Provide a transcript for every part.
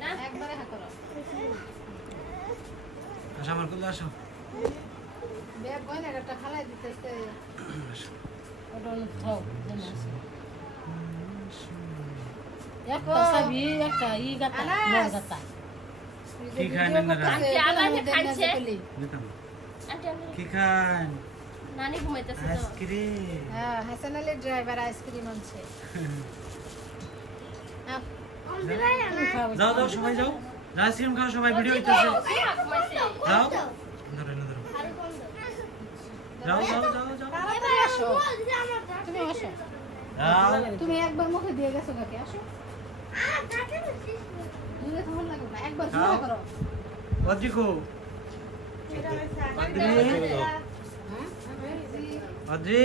না একবারে হা করো আসো আমার কোলে আসো ব্যাগ কই না একটা খালাই দিতেছে ওটা খাও জানা আছে দেখো সাবি একটা ই গাতা মোর গাতা কি খান না আন্টি আলাদা খাইছে নিতাম আন্টি কি খান নানি ঘুমাইতেছে তো আইসক্রিম হ্যাঁ হাসান আলীর ড্রাইভার আইসক্রিম আনছে যাও যাও সবাই যাও আইসক্রিম খাও সবাই ভিডিও হইতেছে যাও ধরো না ধরো যাও যাও যাও যাও তাড়াতাড়ি আসো তুমি আসো যাও তুমি একবার মুখে দিয়ে গেছো কাকে আসো দূরে তখন লাগবে না একবার জোরে করো অদ্রিকো অদ্রি অদ্রি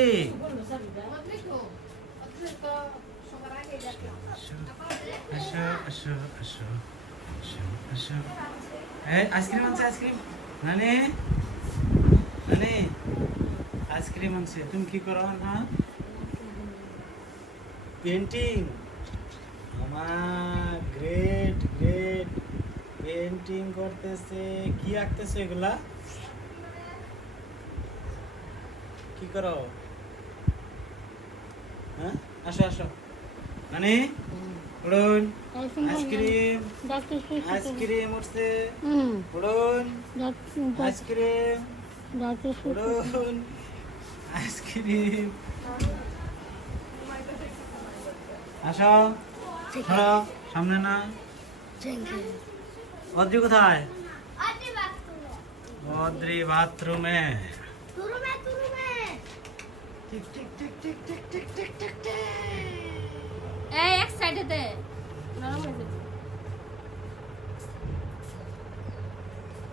আসো আসো আসো আসো আসো এই আইসক্রিম আনছে আইসক্রিম নানি নানি আইসক্রিম আনছে তুমি কি করো না পেন্টিং আমার গ্রেট গ্রেট পেন্টিং করতেছে কি আঁকতেছে এগুলা কি করো হ্যাঁ আসো আসো মানে উড়ুন আইসক্রিম আইসক্রিম উঠছে উড়ুন আইসক্রিম উড়ুন আইসক্রিম আসো ধরো সামনে না অদ্রি কোথায় অদ্রি বাথরুমে tick tick tick tick tick tick tick tick tick এই এক সাইডে দে নরম হয়ে যাবে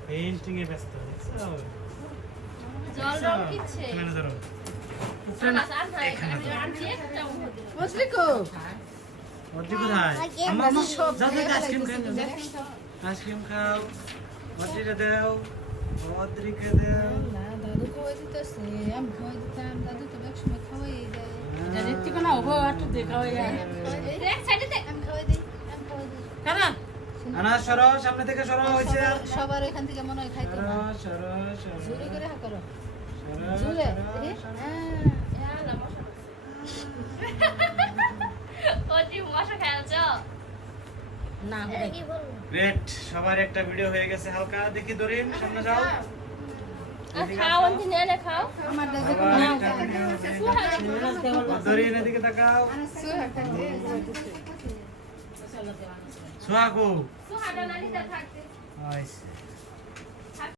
পেইন্টিং এ ব্যস্ত দেখছো জল রং কিচ্ছে এখানে ধরো বুঝলি কো অদ্রি কোথায় আম্মা আম্মা যাও যাও আইসক্রিম খাও আইসক্রিম খাও অদ্রিকে দাও অদ্রিকে দাও না দাদু খাওয়াই দিতেছে আমি খাওয়াই দিতাম দাদু তো এক সময় খাওয়াই দেয় এটা দেখতে কোনা ওগো একটু দেখাও ইয়া এক সাইডে দে আমি খাওয়াই দিই আমি খাওয়াই দিই কানা আনা সরো সামনে থেকে সরো হইছে সবার এখান থেকে মনে হয় খাইতে সরো না সরো সরো জোরে করে হা করো সরো জোরে সরো না হবে গ্রেট সবার একটা ভিডিও হয়ে গেছে হালকা দেখি দরিন সামনে যাও আমার দাদু আবার একটা ভিডিও হয়ে গেছে। দরিন এদিকে তাকাও সোহাগো আইছে